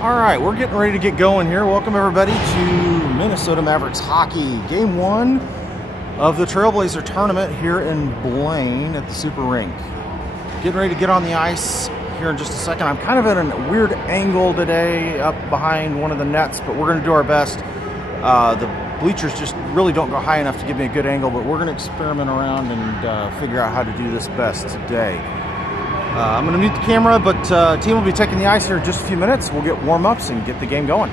All right, we're getting ready to get going here. Welcome everybody to Minnesota Mavericks hockey, game 1 of the Trailblazer tournament here in Blaine at the Super Rink. Getting ready to get on the ice here in just a second. I'm kind of at a weird angle today up behind one of the nets, but we're going to do our best. The bleachers just really don't go high enough to give me a good angle, but we're going to experiment around and figure out how to do this best today. I'm going to mute the camera, but team will be taking the ice here in just a few minutes. We'll get warm-ups and get the game going.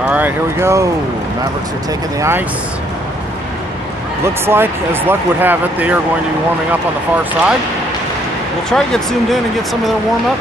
All right, here we go. Mavericks are taking the ice. Looks like, as luck would have it, they are going to be warming up on the far side. We'll try to get zoomed in and get some of their warm-up.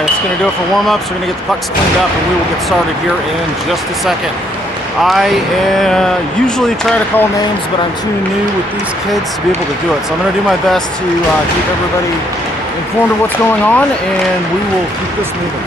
right, that's going to do it for warm-ups. We're going to get the pucks cleaned up, and we will get started here in just a second. I usually try to call names, but I'm too new with these kids to be able to do it. So I'm going to do my best to keep everybody informed of what's going on, and we will keep this moving.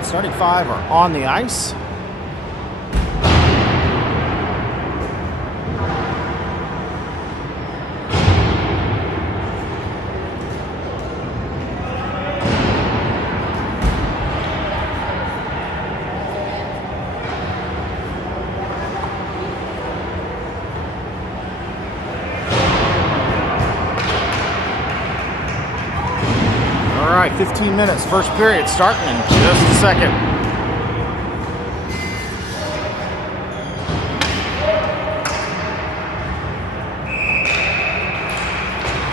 Starting five are on the ice. All right, 15 minutes, first period starting in just a second.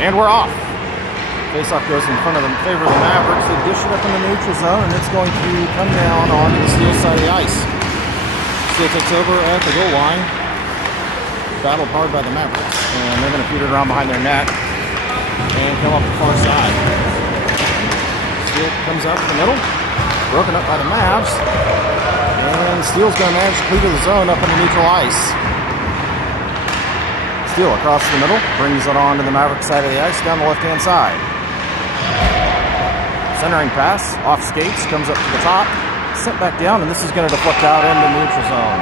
And we're off. Faceoff goes in front of them, favor of the Mavericks. They dish it up in the neutral zone, and it's going to come down on the Steel side of the ice. Steel takes over at the goal line. Battled hard by the Mavericks, and they're going to feed it around behind their net and come up the far side. Steel comes out to the middle, broken up by the Mavs, and Steel's going to manage to clear to the zone up in the neutral ice. Steel across the middle, brings it on to the Maverick side of the ice, down the left-hand side. Centering pass, off skates, comes up to the top, sent back down, and this is going to deflect out into neutral zone.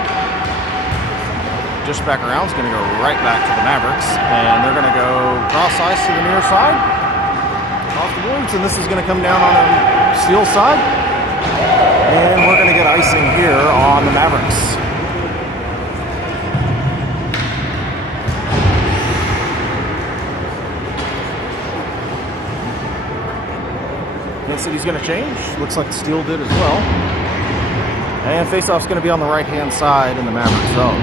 Just back around, it's going to go right back to the Mavericks, and they're going to go cross ice to the near side, off the boards, and this is going to come down on the Steel side, and we're going to get icing here on the Mavericks. Kansas City's going to change. Looks like Steel did as well. And faceoff's going to be on the right-hand side in the Maverick zone.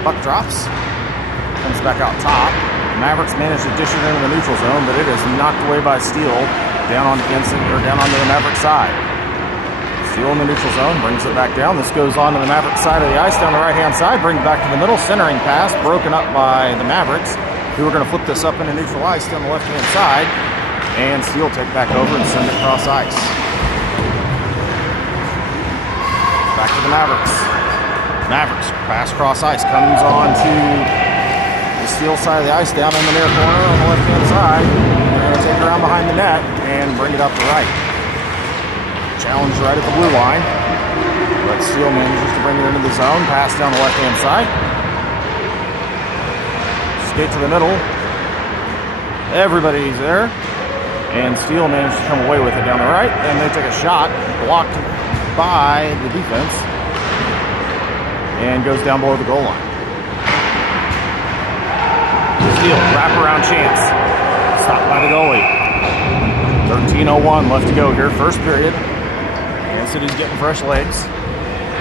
Puck drops. Comes back out top. The Mavericks managed to dish it into the neutral zone, but it is knocked away by Steel down on Kansas City, or down onto the Maverick side. Steel in the neutral zone, brings it back down. This goes on to the Maverick side of the ice, down the right-hand side, brings it back to the middle, centering pass, broken up by the Mavericks, who are going to flip this up into neutral ice down the left-hand side, and Steel take back over and send it across ice. Back to the Mavericks. Mavericks, pass cross ice, comes on to the Steel side of the ice, down in the near corner on the left-hand side. They're going to take it around behind the net and bring it up to right. Challenge right at the blue line, but Steel manages to bring it into the zone, pass down the left-hand side. Skate to the middle. Everybody's there, and Steel manages to come away with it down the right, and they take a shot, blocked by the defense, and goes down below the goal line. Steel, wraparound chance, stopped by the goalie. 13:01 left to go here, first period. Kansas City's getting fresh legs.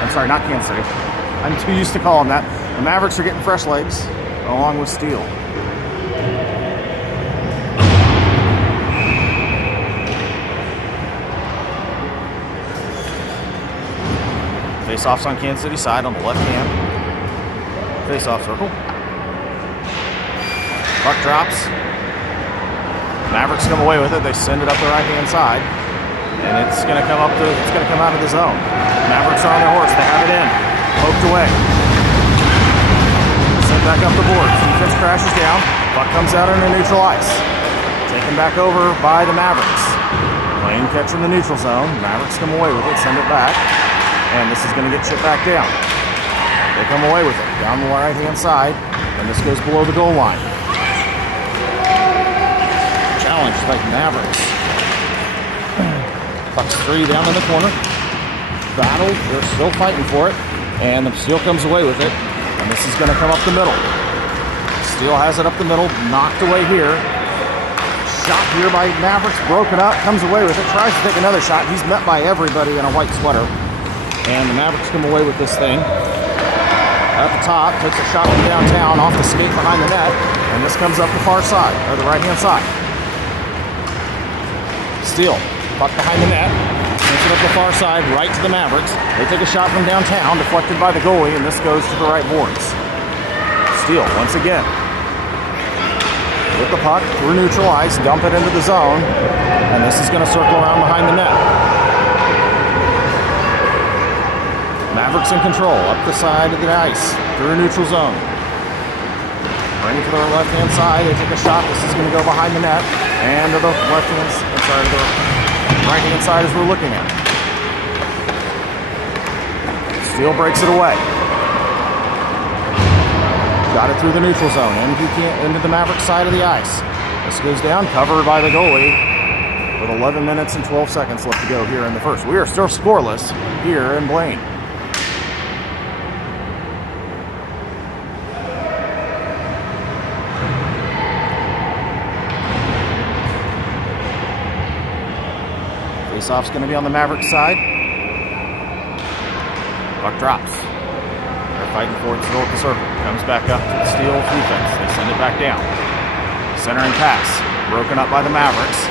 I'm sorry, not Kansas City. I'm too used to calling that. The Mavericks are getting fresh legs, along with Steel. Face-offs on Kansas City side on the left hand. Face-off circle. Puck drops. Mavericks come away with it. They send it up the right-hand side. And it's going to come out of the zone. Mavericks are on their horse. They have it in. Poked away. Sent back up the boards. Defense crashes down. Puck comes out into neutral ice. Taken back over by the Mavericks. Playing catch in the neutral zone. Mavericks come away with it. Send it back. And this is going to get chipped back down. They come away with it. Down the right-hand side. And this goes below the goal line. challenged by Mavericks. Puck's 3 down in the corner. Battle, they're still fighting for it. And the Steel comes away with it. And this is going to come up the middle. Steel has it up the middle, knocked away here. Shot here by Mavericks, broken up, comes away with it, tries to take another shot. He's met by everybody in a white sweater. And the Mavericks come away with this thing. At the top, takes a shot from downtown off the skate behind the net. And this comes up the far side, or the right-hand side. Steel, puck behind the net. Takes it up the far side, right to the Mavericks. They take a shot from downtown, deflected by the goalie, and this goes to the right boards. Steel, once again. With the puck, through neutral ice, dump it into the zone, and this is going to circle around behind the net. Mavericks in control, up the side of the ice, through neutral zone. Bring it to the left-hand side, they take a shot, this is going to go behind the net, and to the left-hand side of the right-hand side as we're looking at. Steel breaks it away. Got it through the neutral zone, into the Mavericks side of the ice. This goes down, covered by the goalie, with 11 minutes and 12 seconds left to go here in the first. We are still scoreless here in Blaine. Face-off's going to be on the Mavericks side. Puck drops. They're fighting for it still at the circle. Comes back up to the Steel's defense. They send it back down. Centering pass. Broken up by the Mavericks.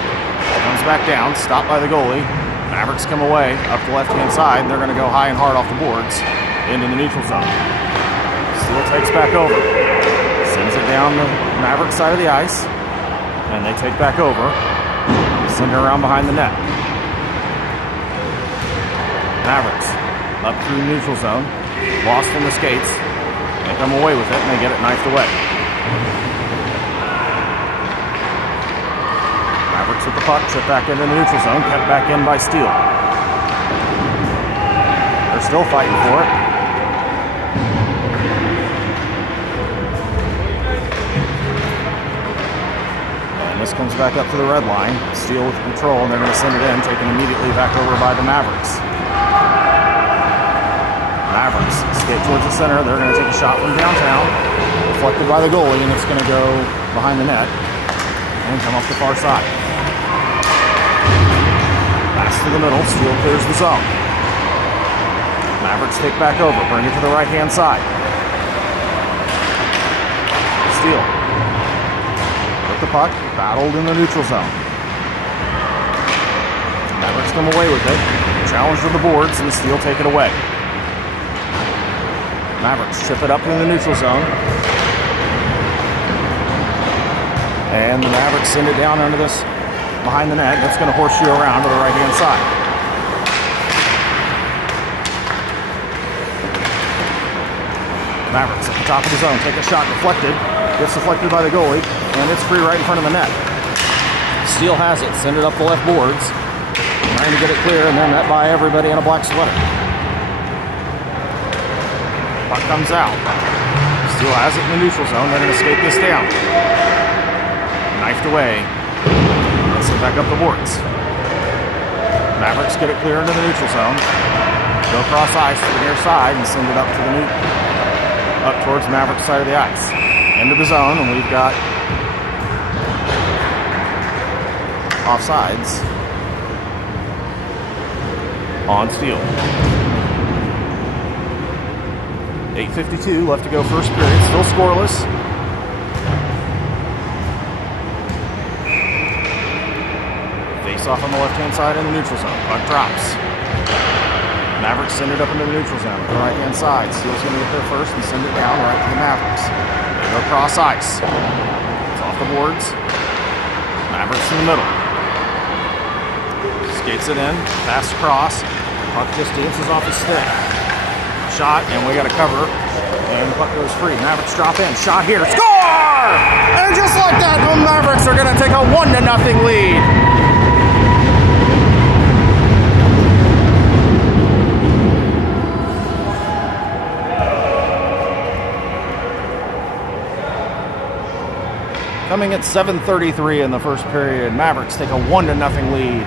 Comes back down. Stopped by the goalie. Mavericks come away up the left-hand side. And they're going to go high and hard off the boards into the neutral zone. Steel takes back over. Sends it down the Mavericks side of the ice. And they take back over. Send it around behind the net. Mavericks up through neutral zone. Lost from the skates. They come away with it and they get it knifed away. Mavericks with the puck, chip back into the neutral zone, kept back in by Steel. They're still fighting for it. And this comes back up to the red line. Steel with control, and they're going to send it in, taken immediately back over by the Mavericks. Mavericks skate towards the center. They're going to take a shot from downtown, deflected by the goalie, and it's going to go behind the net and come up the far side. Pass to the middle. Steel clears the zone. Mavericks take back over, bring it to the right-hand side. Steel with the puck, battled in the neutral zone. Mavericks come away with it, challenge to the boards, and Steel take it away. Mavericks chip it up in the neutral zone. And the Mavericks send it down under this behind the net. That's going to horseshoe around to the right-hand side. Mavericks at the top of the zone. Take a shot, deflected. Gets deflected by the goalie. And it's free right in front of the net. Steel has it. Send it up the left boards. Trying to get it clear, and they're met by everybody in a black sweater. Puck comes out. Steel has it in the neutral zone. They're going to skate this down. Knifed away. And send back up the boards. Mavericks get it clear into the neutral zone. Go across ice to the near side and send it up to the up towards Mavericks side of the ice. Into the zone, and we've got offsides on Steel. 8:52 left to go first period. Still scoreless. Face off on the left-hand side in the neutral zone. Puck drops. Mavericks send it up into the neutral zone. The right-hand side. Steel's going to get there first and send it down right to the Mavericks. They go across ice. It's off the boards. Mavericks in the middle. Skates it in. Pass across. Puck just dances off his stick. Shot, and we got a cover, and the puck goes free. Mavericks drop in. Shot here. Score! And just like that, the Mavericks are going to take a 1-0 lead. coming at 7:33 in the first period. Mavericks take a 1-0 lead.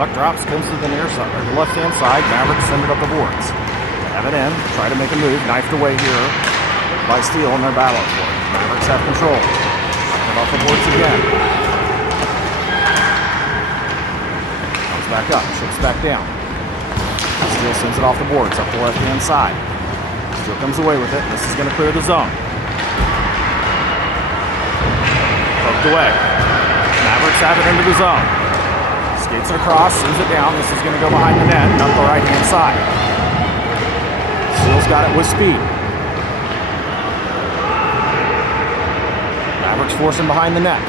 Puck drops, comes to the near side, or the left-hand side. Mavericks send it up the boards. Have it in, try to make a move. Knifed away here by Steele, and they're battling for it. Mavericks have control. Come off the boards again. Comes back up, ships back down. Steele sends it off the boards, up the left-hand side. Steele comes away with it. This is going to clear the zone. Poked away. Mavericks have it into the zone. Skates it across, sends it down. This is going to go behind the net, up the right-hand side. Steele's got it with speed. Mavericks forcing behind the net.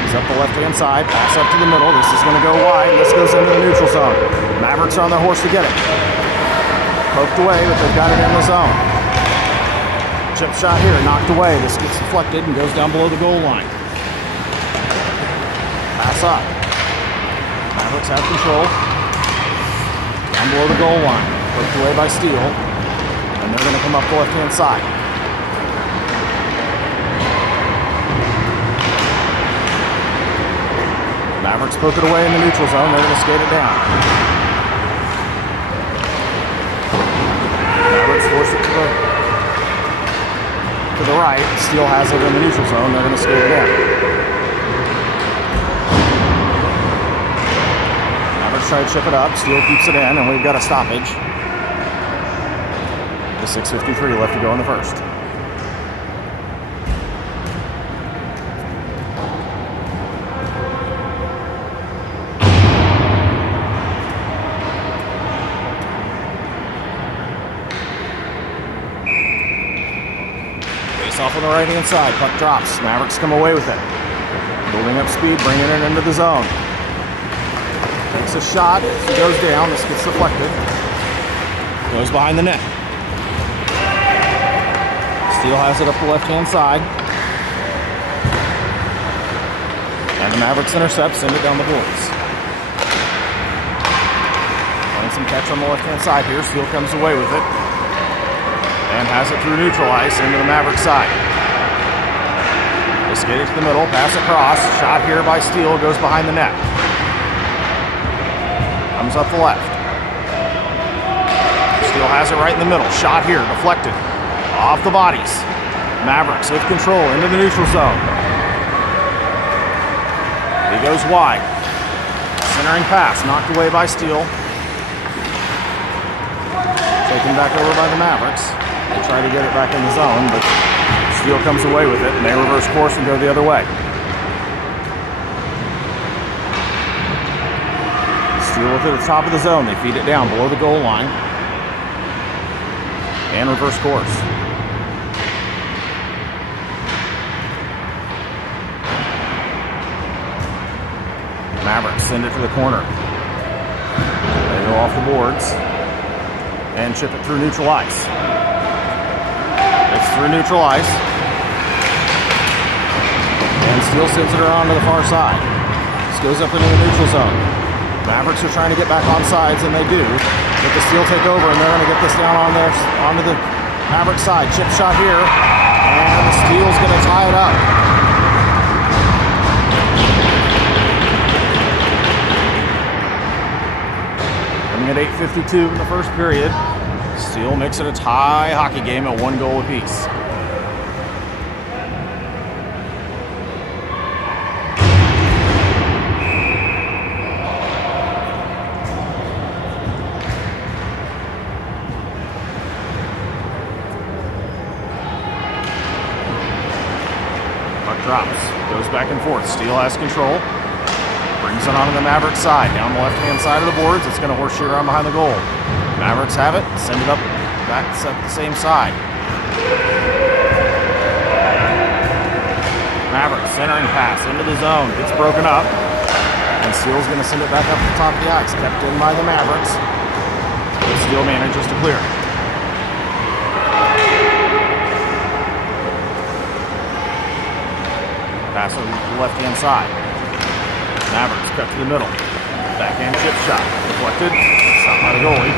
He's up the left-hand side, pass up to the middle. This is going to go wide. This goes into the neutral zone. Mavericks are on their horse to get it. Poked away, but they've got it in the zone. Chip shot here, knocked away. This gets deflected and goes down below the goal line. Pass up. Mavericks have control. Down below the goal line. Poked away by Steele. And they're going to come up the left-hand side. Mavericks poke it away in the neutral zone. They're going to skate it down. Mavericks force it to the right. Steele has it in the neutral zone. They're going to skate it down. Try to chip it up. Steele keeps it in, and we've got a stoppage. The 6:53 left to go in the first. Face off on the right-hand side. Puck drops. Mavericks come away with it. Building up speed, bringing it into the zone. Takes a shot, he goes down, this gets deflected. Goes behind the net. Steele has it up the left-hand side. And the Mavericks intercept, send it down the boards. Playing some catch on the left-hand side here. Steele comes away with it. And has it through neutral ice into the Mavericks side. They skate it to the middle, pass across. Shot here by Steele, goes behind the net. Comes up the left. Steele has it right in the middle. Shot here, deflected. Off the bodies. Mavericks with control into the neutral zone. He goes wide. Centering pass, knocked away by Steele. Taken back over by the Mavericks. They try to get it back in the zone, but Steele comes away with it, and they reverse course and go the other way. Steele with it at the top of the zone. They feed it down below the goal line. And reverse course. Mavericks send it to the corner. They go off the boards. And chip it through neutral ice. It's through neutral ice. And Steele sends it around to the far side. This goes up into the neutral zone. Mavericks are trying to get back on sides, and they do. But the Steele take over, and they're going to get this down onto the Mavericks side. Chip shot here, and the Steele's going to tie it up. Coming at 8:52 in the first period, Steele makes it a tie hockey game at 1 goal apiece. Drops, goes back and forth. Steele has control. Brings it onto the Mavericks side. Down the left-hand side of the boards. It's going to horseshoe around behind the goal. Mavericks have it. Send it up back to the same side. Mavericks centering pass into the zone. Gets broken up. And Steele's going to send it back up to the top of the ice. Kept in by the Mavericks. But Steele manages to clear it. Pass on the left-hand side. Mavericks cut to the middle. Backhand chip shot. Deflected. Stopped by the goalie.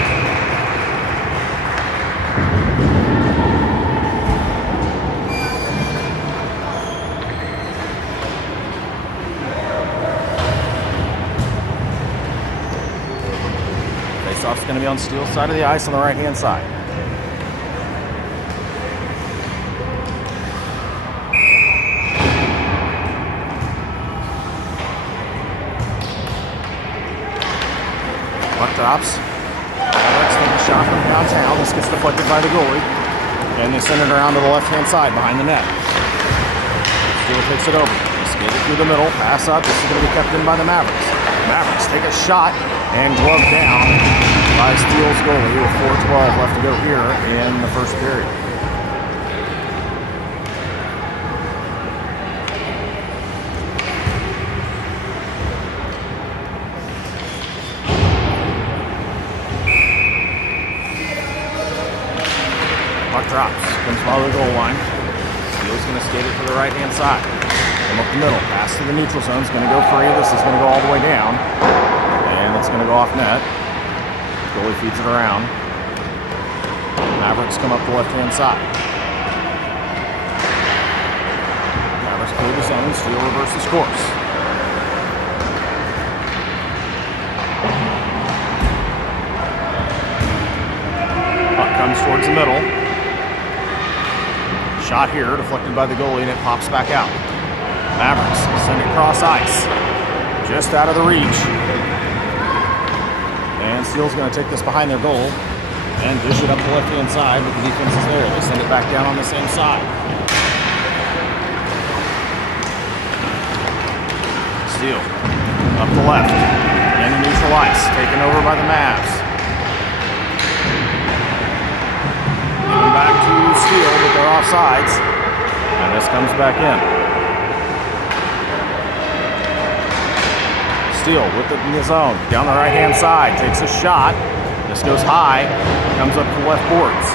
It's going to be on Steele's side of the ice on the right-hand side. Puck drops. Mavericks take a shot from downtown. This gets deflected by the goalie. And they send it around to the left-hand side behind the net. Steele takes it over. They skate it through the middle. Pass up. This is going to be kept in by the Mavericks. Mavericks take a shot and glove down by Steele's goalie with 4:12 left to go here in the first period. Puck drops, comes follow the goal line. Steele's going to skate it to the right-hand side. Come up the middle, pass to the neutral zone. It's going to go free. This is going to go all the way down. And it's going to go off net. Goalie feeds it around. Mavericks come up the left-hand side. Mavericks clear the zone. Steele reverses course. Puck comes towards the middle. Shot here, deflected by the goalie, and it pops back out. Mavericks send it cross ice. Just out of the reach. And Steele's going to take this behind their goal and dish it up the left-hand side, but the defense is there. They send it back down on the same side. Steele up the left. And the neutral ice, taken over by the Mavs. Giving back to Steele, but they're offsides. And this comes back in. Steele with it in the zone, down the right-hand side, takes a shot. This goes high, comes up the left boards.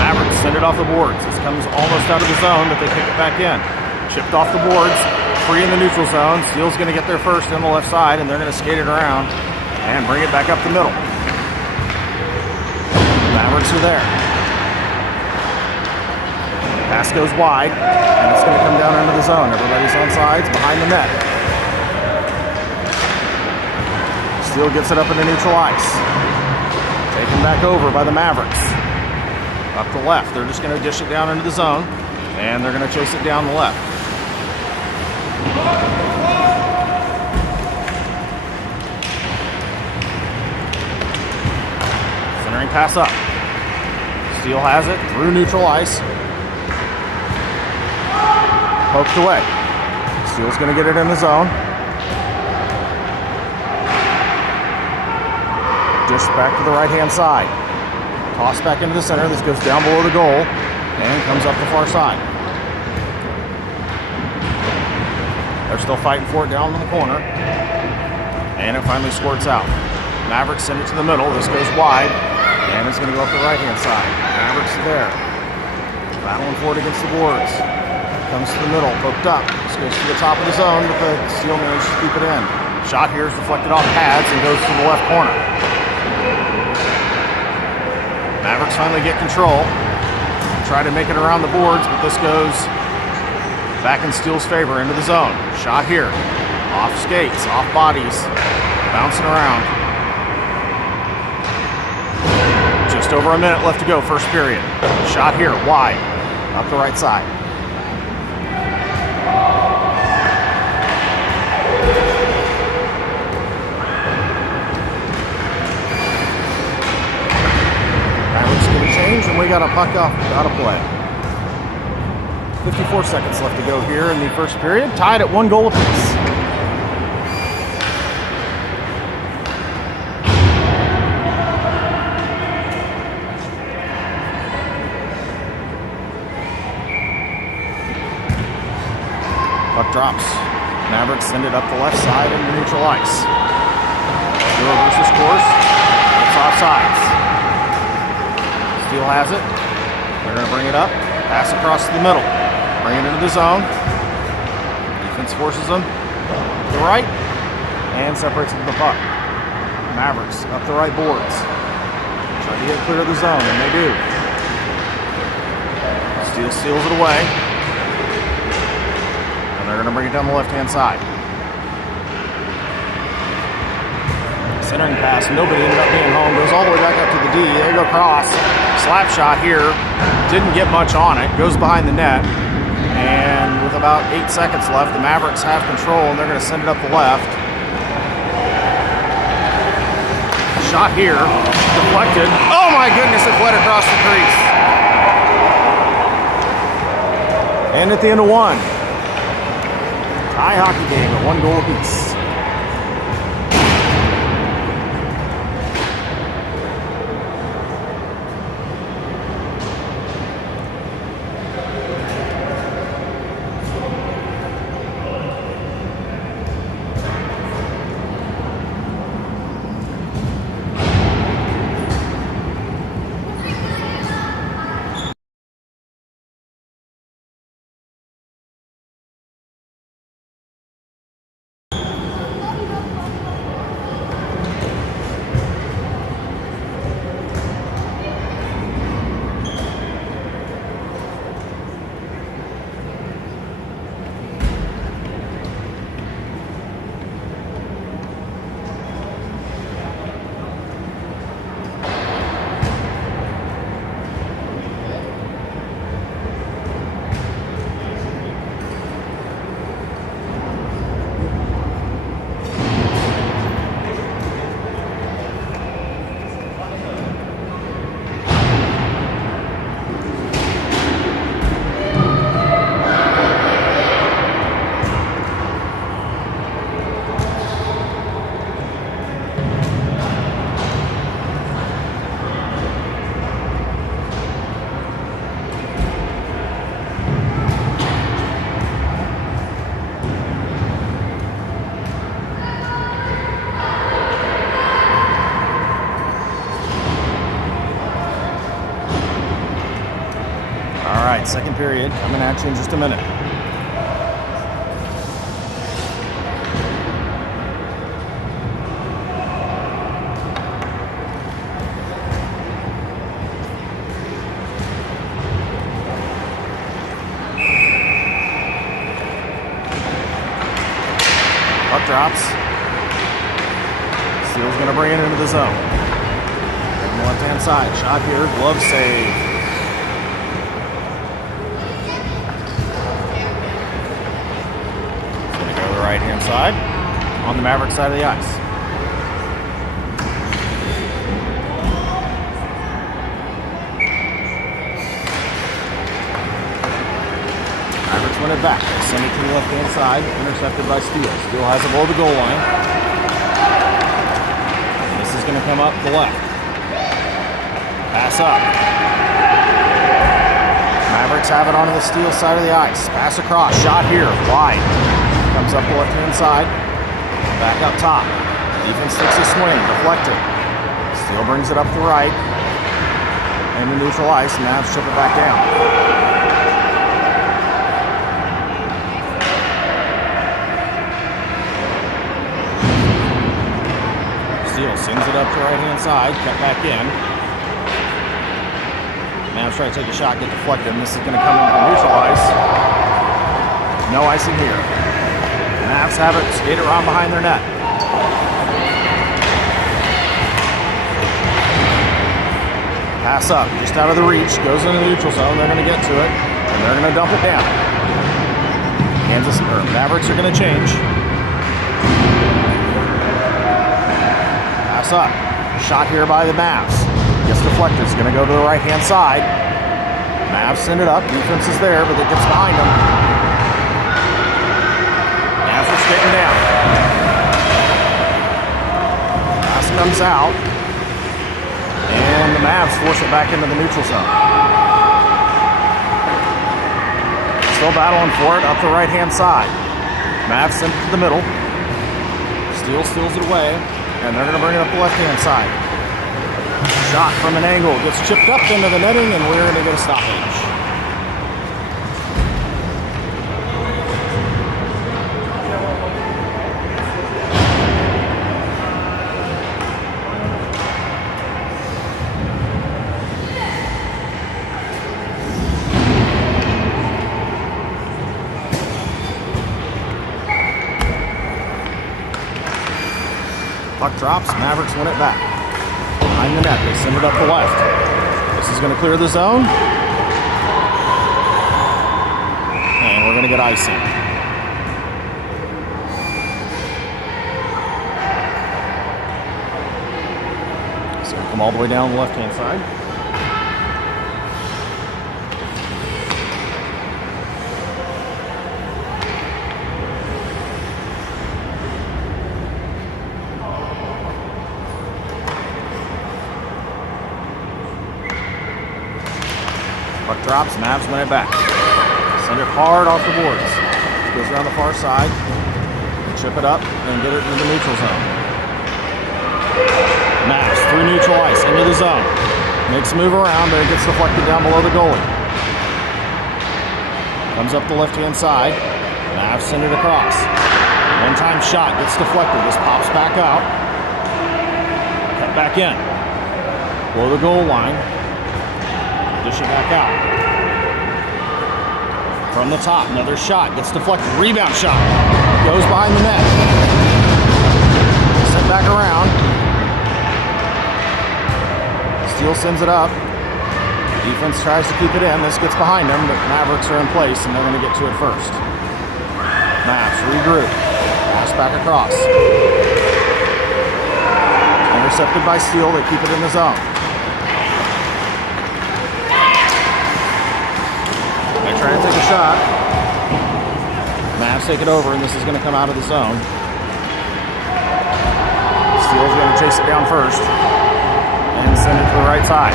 Mavericks send it off the boards. This comes almost out of the zone, but they pick it back in. Chipped off the boards, free in the neutral zone. Steele's going to get there first on the left side, and they're going to skate it around and bring it back up the middle. Mavericks are there. Pass goes wide, and it's going to come down into the zone. Everybody's on sides behind the net. Steele gets it up into neutral ice. Taken back over by the Mavericks. Up the left. They're just going to dish it down into the zone, and they're going to chase it down the left. Centering pass up. Steele has it through neutral ice. Poked away. Steele's going to get it in the zone. Dish back to the right-hand side. Toss back into the center. This goes down below the goal and comes up the far side. They're still fighting for it down in the corner. And it finally squirts out. Mavericks send it to the middle. This goes wide. And it's going to go up the right-hand side. Mavericks are there. Battling for it against the boards. Comes to the middle, poked up. This goes to the top of the zone, but the Steele managed to keep it in. Shot here is deflected off pads and goes to the left corner. Mavericks finally get control. Try to make it around the boards, but this goes back in Steele's favor into the zone. Shot here. Off skates, off bodies. Bouncing around. Just over a minute left to go, first period. Shot here, wide. Up the right side. And we got a puck off out of play. 54 seconds left to go here in the first period. Tied at 1 goal apiece. Puck drops. Mavericks send it up the left side into neutral ice. Steele reverses course. It's offsides. Steele has it. They're going to bring it up. Pass across the middle. Bring it into the zone. Defense forces them to the right and separates them from the puck. Mavericks up the right boards. Try to get clear of the zone, and they do. Steele steals it away. And they're going to bring it down the left-hand side. Centering pass, nobody ended up being home. Goes all the way back up to the D. They go cross. Slap shot here. Didn't get much on it. Goes behind the net. And with about 8 seconds left, the Mavericks have control, and they're going to send it up the left. Shot here. Deflected. Oh my goodness, it fled across the crease. And at the end of one. Tie hockey game at 1 goal apiece. Second period coming at you in just a minute. Puck drops. Steele's going to bring it into the zone. On the left-hand side. Shot here. Glove save. Right-hand side on the Mavericks side of the ice. Mavericks win it back. They send it to the left-hand side, intercepted by Steele. Steele has it below the goal line. This is going to come up the left. Pass up. Mavericks have it onto the Steele side of the ice. Pass across. Shot here. Wide. Comes up the left-hand side, back up top. Defense takes a swing, deflected. Steele brings it up the right, and the neutral ice, and Mavs chip it back down. Steele sends it up the right-hand side, cut back in. Mavs try to take a shot, get deflected, and this is going to come into the neutral ice. No icing here. Mavs have it, skate it around behind their net. Pass up, just out of the reach, goes into the neutral zone. They're going to get to it, and they're going to dump it down. Mavericks are going to change. Pass up, shot here by the Mavs. Gets deflected, it's going to go to the right-hand side. Mavs send it up, defense is there, but it gets behind them. Getting down. Pass comes out. And the Mavs force it back into the neutral zone. Still battling for it up the right-hand side. Mavs send it to the middle. Steele steals it away. And they're going to bring it up the left-hand side. Shot from an angle. Gets chipped up into the netting, and we're going to get a stoppage. Puck drops, Mavericks win it back. Behind the net, they send it up the left. This is going to clear the zone. And we're going to get icing. So come all the way down the left-hand side. Puck drops, Mavs win it back. Send it hard off the boards. Goes around the far side. Chip it up and get it into the neutral zone. Mavs through neutral ice into the zone. Makes a move around, but it gets deflected down below the goalie. Comes up the left-hand side. Mavs send it across. One-time shot gets deflected. This pops back out. Cut back in. Below the goal line. Dish it back out. From the top, another shot. Gets deflected. Rebound shot. Goes behind the net. Sent back around. Steele sends it up. Defense tries to keep it in. This gets behind them, but Mavericks are in place, and they're going to get to it first. Mavs regroup. Pass back across. Intercepted by Steele. They keep it in the zone. Try and take a shot. Mavs take it over, and this is going to come out of the zone. Steele's going to chase it down first and send it to the right side.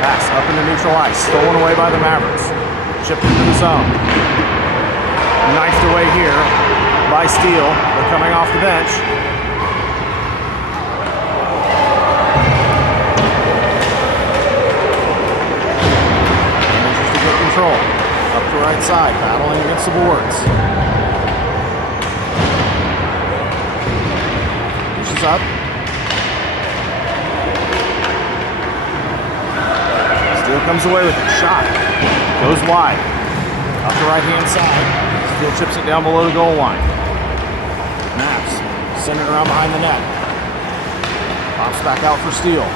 Pass up into neutral ice, stolen away by the Mavericks. Chipped into the zone. Knifed away here by Steele. They're coming off the bench. Up the right side, battling against the boards. Pushes up. Steele comes away with it. Shot. Goes wide. Up the right-hand side. Steele chips it down below the goal line. Mavs send it around behind the net. Pops back out for Steele.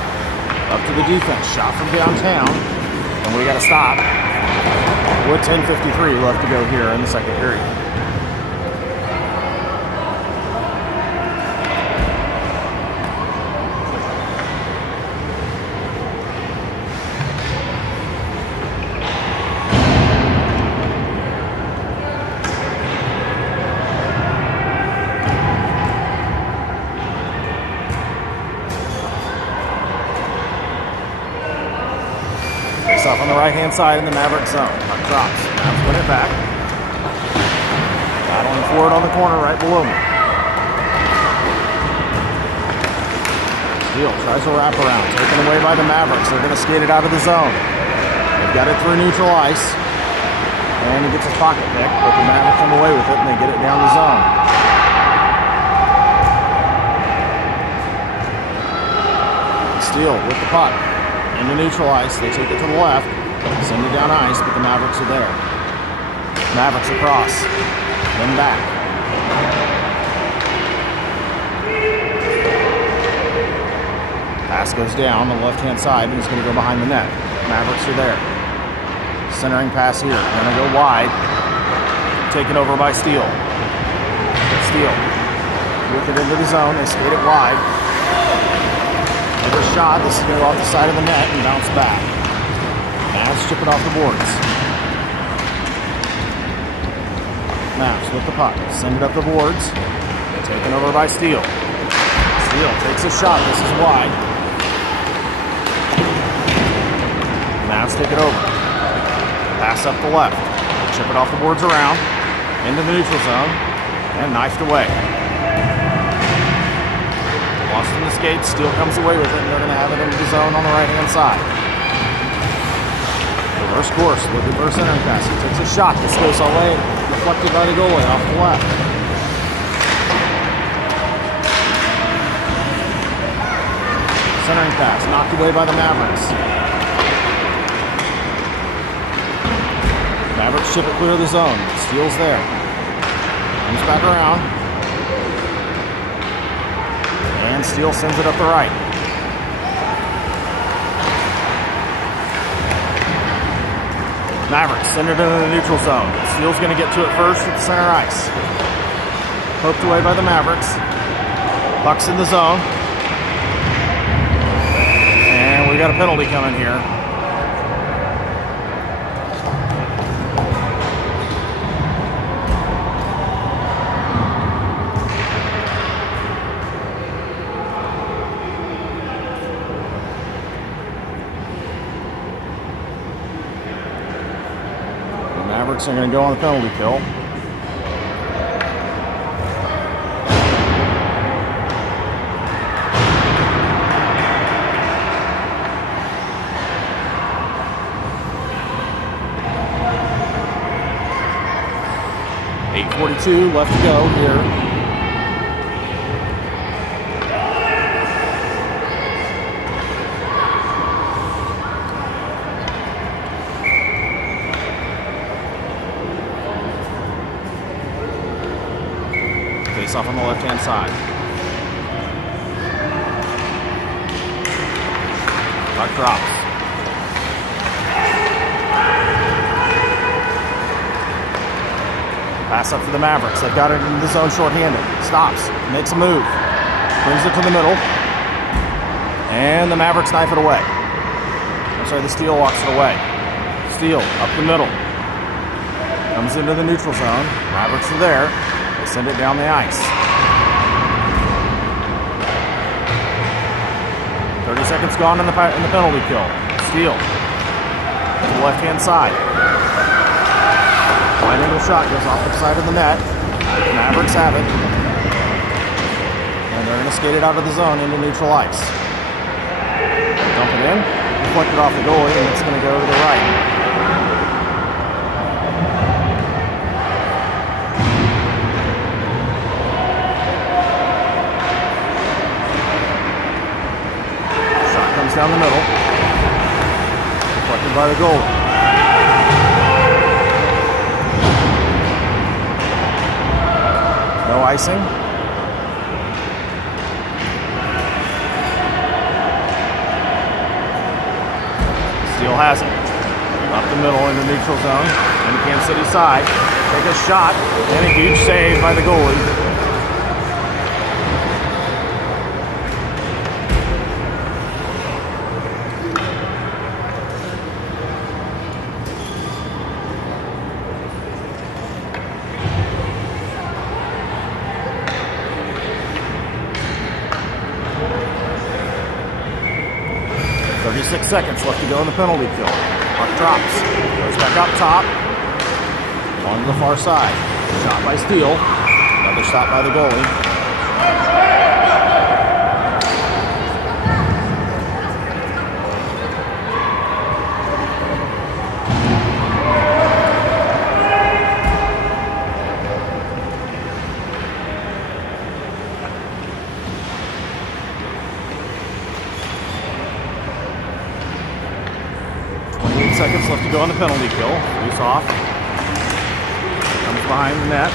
Up to the defense. Shot from downtown. And we got to stop. With 10:53 left to go here in the second period. Off on the right-hand side in the Mavericks zone. Puck drops. Mavs win it back. Battling forward on the corner right below me. Steele tries to wrap around. Taken away by the Mavericks. They're going to skate it out of the zone. They've got it through neutral ice. And he gets his pocket pick, but the Mavericks come away with it and they get it down the zone. Steele with the puck. Into neutral ice, they take it to the left, send it down ice, but the Mavericks are there. Mavericks across, then back. Pass goes down on the left-hand side, and he's going to go behind the net. Mavericks are there. Centering pass here, going to go wide. Taken over by Steele. Steele with it into the zone, they skate it wide. Another shot, this is going to go off the side of the net and bounce back. Mavs chip it off the boards. Mavs with the puck, send it up the boards. Taken over by Steele. Steele takes a shot, this is wide. Mavs take it over. Pass up the left. Chip it off the boards around, into the neutral zone, and knifed away. Lost in the skates, Steele comes away with it, and they're going to have it into the zone on the right-hand side. Reverse course, looking for a centering pass. He takes a shot. This goes away, deflected by the goalie off the left. Centering pass, knocked away by the Mavericks. Mavericks chip it clear of the zone. Steele's there. Comes back around. And Steele sends it up the right. Mavericks send it into the neutral zone. Steele's going to get to it first at the center ice. Poked away by the Mavericks. Puck's in the zone. And we got a penalty coming here. Mavericks are going to go on the penalty kill. .8:42 left to go here. Off on the left-hand side. Puck drops. Pass up for the Mavericks. They've got it in the zone shorthanded. Stops. Makes a move. Brings it to the middle. And the Mavericks knife it away. I'm sorry, the Steele walks it away. Steele up the middle. Comes into the neutral zone. Mavericks are there. They send it down the ice. 30 seconds gone in the penalty kill. Steele to the left-hand side. Wide angle shot goes off the side of the net. The Mavericks have it. And they're going to skate it out of the zone into neutral ice. Dump it in. Deflected off the goalie, and it's going to go to the right. Down the middle, deflected by the goalie. No icing. Steele has it. Up the middle in the neutral zone, in the Kansas City side. Take a shot, and a huge save by the goalie. 36 seconds left to go in the penalty kill. Puck drops. Goes back up top. On to the far side. Shot by Steele. Another stop by the goalie. Seconds left to go on the penalty kill. Loose off. Comes behind the net.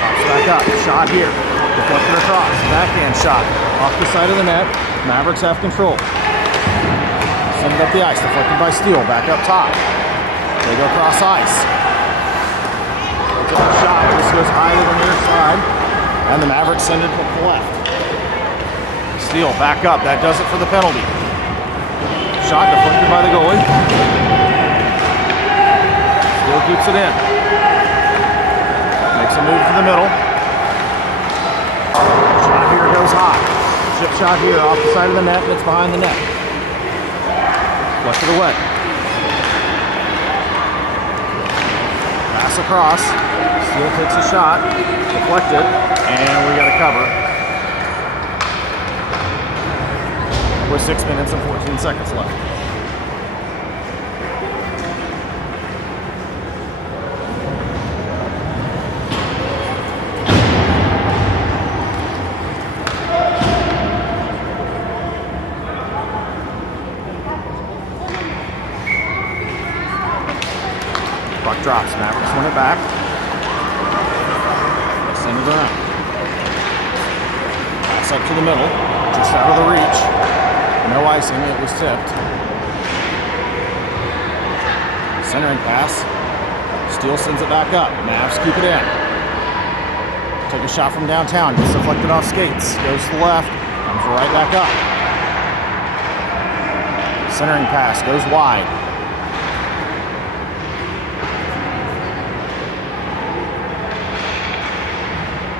Pops back up. Shot here. Deflected across. Backhand shot. Off the side of the net. Mavericks have control. Send it up the ice. Deflected by Steele. Back up top. They go cross ice. Took a shot. This goes high to the near side. And the Mavericks send it to the left. Steele back up. That does it for the penalty. Shot deflected by the goalie. Steele keeps it in. Makes a move to the middle. Shot here goes high. Chip shot here off the side of the net, and it's behind the net. Deflected away. Pass across. Steele takes a shot. Deflected. And we got a cover. With 6 minutes and 14 seconds left. Puck drops. Mavericks win it back. They around. Pass up to the middle, just out of the reach. No icing, it was tipped. Centering pass. Steele sends it back up. Mavs keep it in. Take a shot from downtown. Gets deflected off skates. Goes to the left. Comes right back up. Centering pass. Goes wide.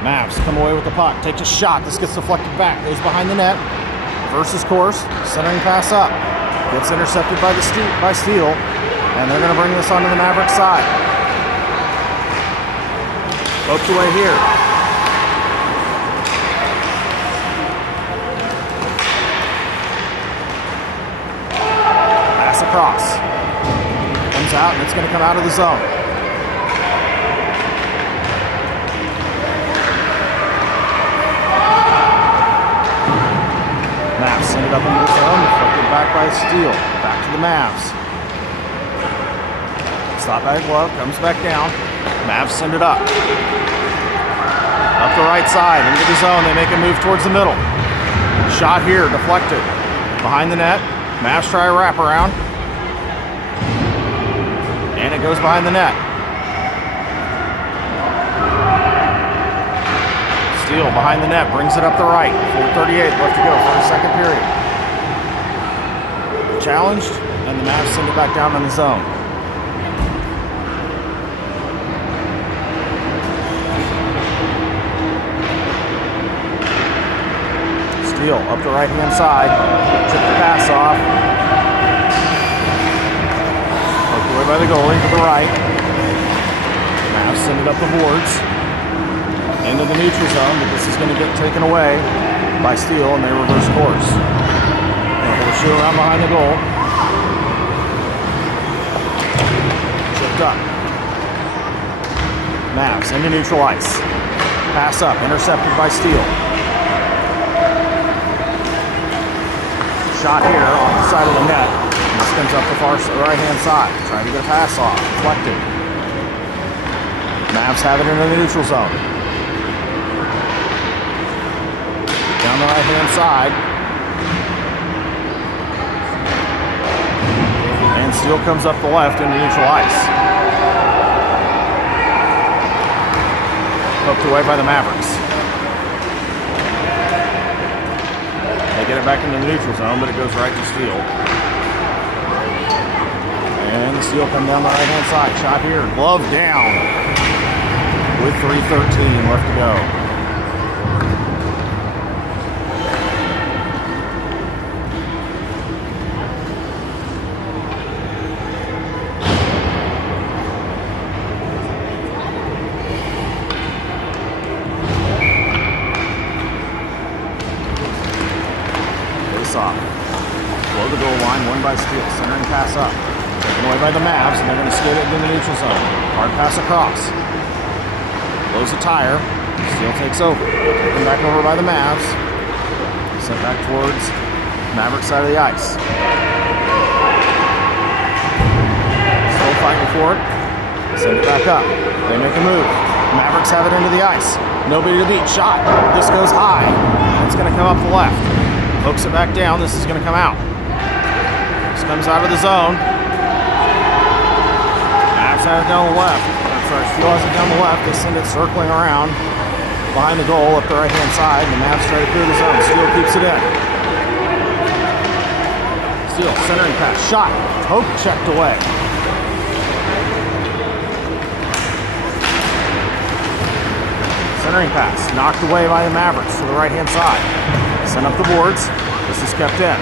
Mavs come away with the puck. Takes a shot. This gets deflected back. Goes behind the net. Versus course. Centering pass up. Gets intercepted by Steele. And they're going to bring this onto the Mavericks side. Poked away here. Pass across. Comes out and it's going to come out of the zone. Mavs send it up into the zone. Deflected back by Steele. Back to the Mavs. Stop back glove, comes back down. Mavs send it up. Up the right side, into the zone. They make a move towards the middle. Shot here, deflected. Behind the net. Mavs try a wraparound. And it goes behind the net. Steele behind the net, brings it up the right. 4:38 left to go, 42nd period. Challenged, and the Mavs send it back down in the zone. Steele up the right-hand side, took the pass off. Poked away by the goalie to the right. Mavs send it up the boards. Into the neutral zone, but this is going to get taken away by Steele, and they reverse course. They'll shoot around behind the goal. Chipped up. Mavs into neutral ice. Pass up, intercepted by Steele. Shot here on the side of the net. And this comes up the far right-hand side. Trying to get a pass off. Deflected. Mavs have it into the neutral zone. Down the right-hand side. And Steele comes up the left into neutral ice. Poked away by the Mavericks. They get it back into the neutral zone, but it goes right to Steele. And the Steele come down the right-hand side. Shot here. Glove down. With 3:13 left to go. Off. Below the goal line, won by Steele. Centering pass up. Taken away by the Mavs, and they're going to skate it into the neutral zone. Hard pass across. Blows a tire. Steele takes over. Taken back over by the Mavs. Sent back towards Maverick side of the ice. Still fighting for it. Send it back up. They make a move. Mavericks have it into the ice. Nobody to beat. Shot. This goes high. It's going to come up the left. Pokes it back down. This is going to come out. This comes out of the zone. Mavs have it down the left. Sorry, Steele has it down the left. They send it circling around behind the goal up the right-hand side. The Mavs try to clear the zone. Steele keeps it in. Steele, centering pass. Shot. Poke checked away. Centering pass. Knocked away by the Mavericks to the right-hand side. Send up the boards. This is kept in.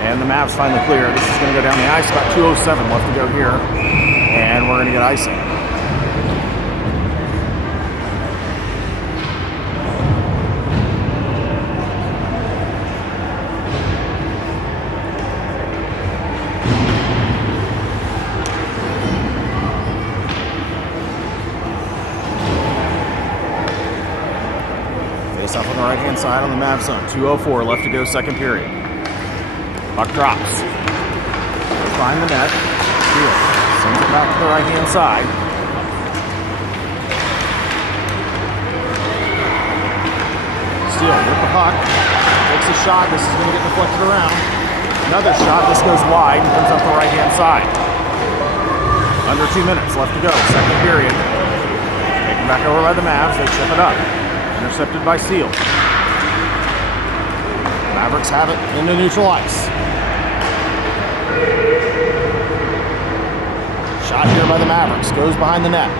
And the Mavs finally clear. This is going to go down the ice. About 2:07 left to go here. And we're going to get icing. Face off on the right-hand side on the Mavs zone. 2:04 left to go, second period. Puck drops. Find the net. Steele sends it back to the right-hand side. Steele with the puck. Takes a shot. This is going to get deflected around. Another shot. This goes wide and comes up the right-hand side. Under 2 minutes left to go. Second period. Taken back over by the Mavs. They chip it up. Intercepted by Steele. Mavericks have it into neutral ice. Shot here by the Mavericks. Goes behind the net.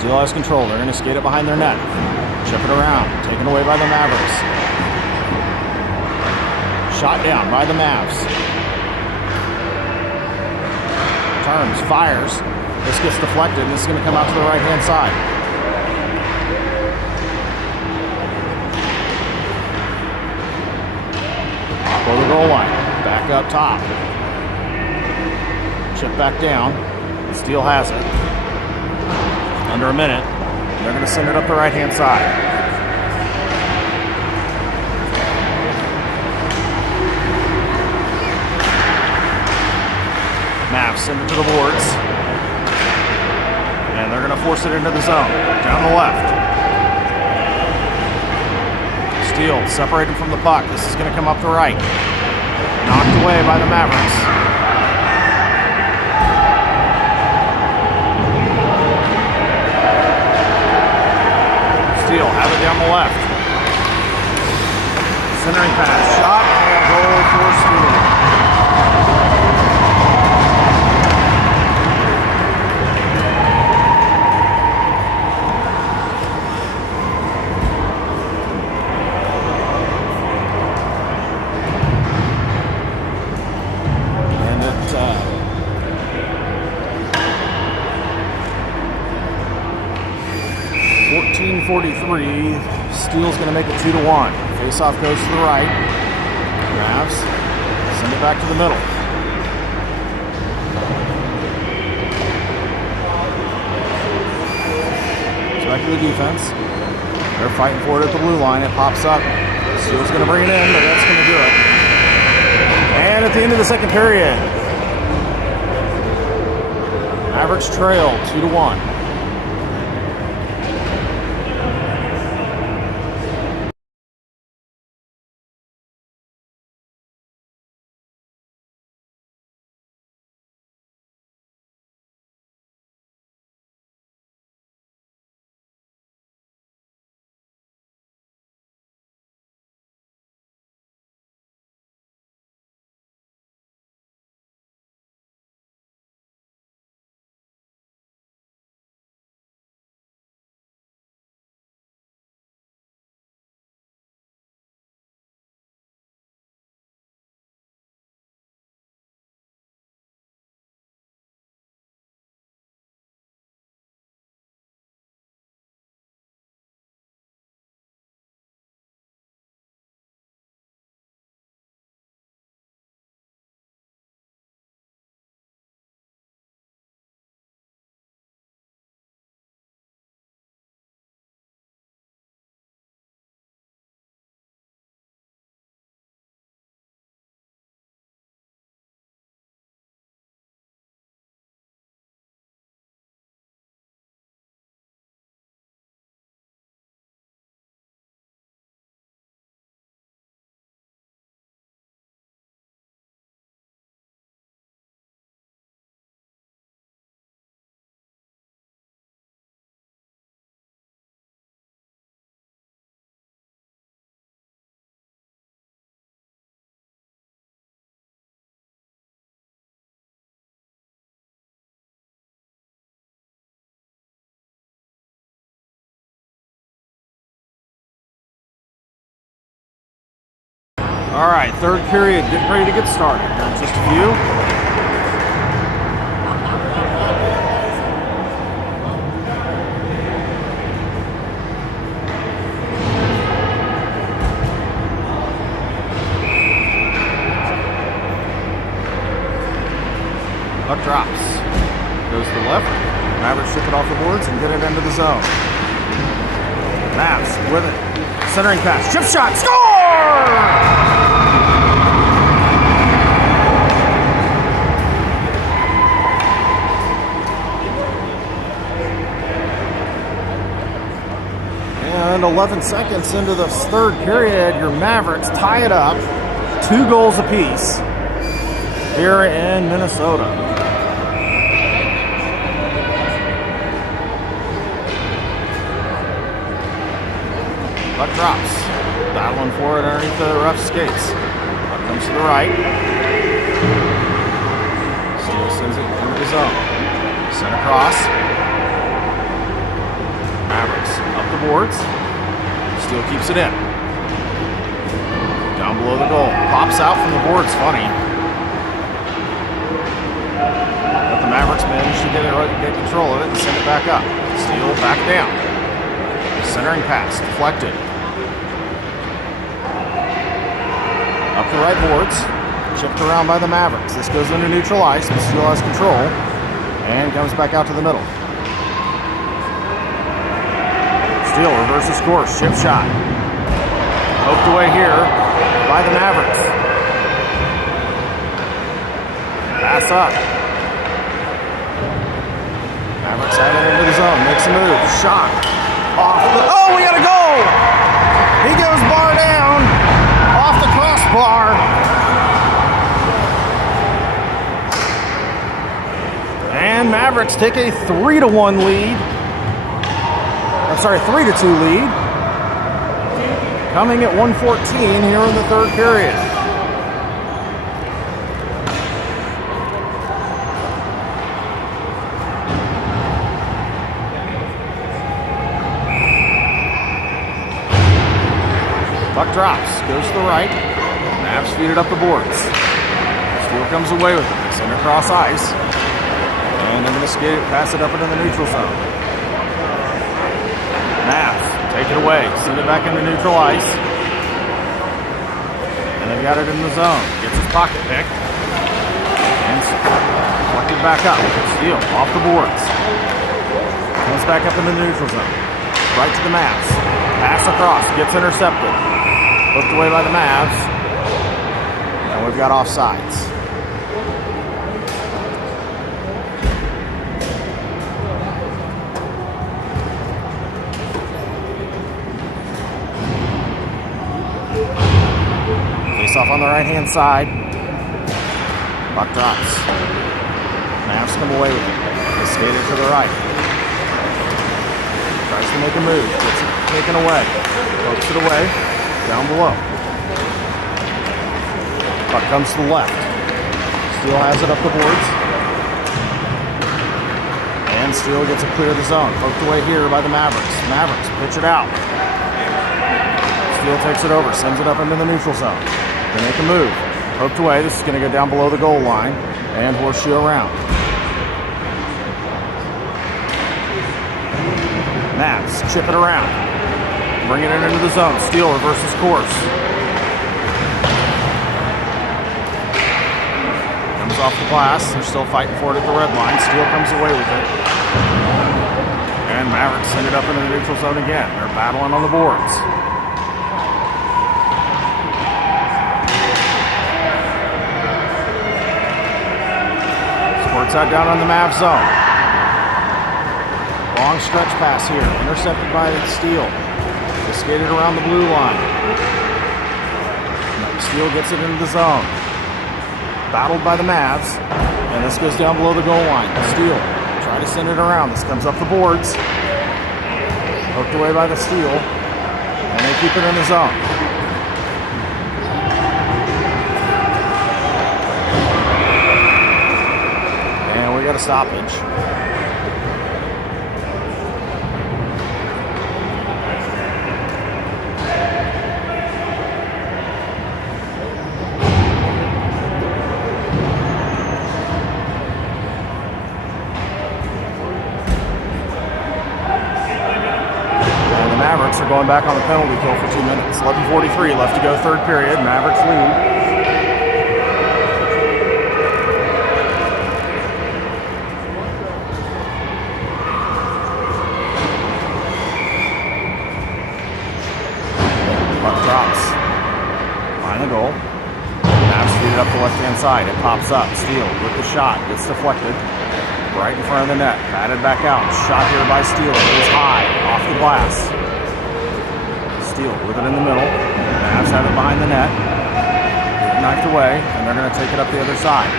Steele has control. They're going to skate it behind their net. Chip it around. Taken away by the Mavericks. Shot down by the Mavs. Turns. Fires. This gets deflected, and this is going to come out to the right-hand side. Over the goal line. Back up top. Chip back down. Steele has it. Under a minute. They're going to send it up the right-hand side. Mavs send it to the boards. And they're going to force it into the zone. Down the left. Steele separated from the puck. This is going to come up the right. Knocked away by the Mavericks. Steele have it down the left. Centering pass. Shot and goal for Steele. And it 14:43. Steele's going to make it 2-1. Face-off goes to the right. Mavs send it back to the middle. It's back to the defense. They're fighting for it at the blue line. It pops up. Steele's going to bring it in, but that's going to do it. And at the end of the second period, Mavericks trail 2-1. All right, third period, getting ready to get started. Here in just a few. Puck drops. Goes to the left. Mavericks ship it off the boards and get it into the zone. Mavs with it. Centering pass. Chip shot. Score! And 11 seconds into the third period, your Mavericks tie it up. 2 goals apiece here in Minnesota. Puck drops. Battling for it underneath the ref's skates. Puck comes to the right. Steele sends it into the zone. Sent across. Mavericks up the boards. Steele keeps it in. Down below the goal. Pops out from the boards. Funny. But the Mavericks managed to get control of it and send it back up. Steele back down. Centering pass. Deflected. Up the right boards. Chipped around by the Mavericks. This goes into neutral ice, but Steele has control. And comes back out to the middle. Steele reverses course. Chip shot. Poked away here by the Mavericks. Pass up. Mavericks heading into the zone. Makes a move. Shot. Off the... Oh, we got a goal! He goes bar down. Off the crossbar. And Mavericks take a 3-1 lead. I'm sorry, 3-2 lead. Coming at 1:14 here in the third period. Puck drops, goes to the right. Mavs feed it up the boards. Steele comes away with it. Center cross ice. And then this skate, pass it up into the neutral zone. Mavs take it away, send it back into neutral ice. And they've got it in the zone. Gets his pocket pick. And deflected back up. Steele off the boards. Comes back up into the neutral zone. Right to the Mavs. Pass across, gets intercepted. Hooked away by the Mavs. And we've got offsides. Off on the right-hand side. Puck drops. Mavs come away with it. They skate it to the right. Tries to make a move. Gets it taken away. Pokes it away. Down below. Puck comes to the left. Steele has it up the boards. And Steele gets it clear of the zone. Poked away here by the Mavericks. Mavericks pitch it out. Steele takes it over. Sends it up into the neutral zone. They make a move. Poked away. This is going to go down below the goal line and horseshoe around. Mavs chip it around. Bringing it into the zone. Steele reverses course. Comes off the glass. They're still fighting for it at the red line. Steele comes away with it. And Mavericks send it up into the neutral zone again. They're battling on the boards. Side down on the Mavs zone. Long stretch pass here. Intercepted by Steele. They skated around the blue line. Steele gets it into the zone. Battled by the Mavs. And this goes down below the goal line. Steele try to send it around. This comes up the boards. Hooked away by the Steele. And they keep it in the zone. We got a stoppage. And the Mavericks are going back on the penalty kill for 2 minutes. 11:43 left to go, third period. Mavericks lead. Goal. Mavs feed it up the left-hand side. It pops up. Steele with the shot. Gets deflected. Right in front of the net. Batted back out. Shot here by Steele. It goes high. Off the glass. Steele with it in the middle. Mavs have it behind the net. Knifed away, and they're going to take it up the other side.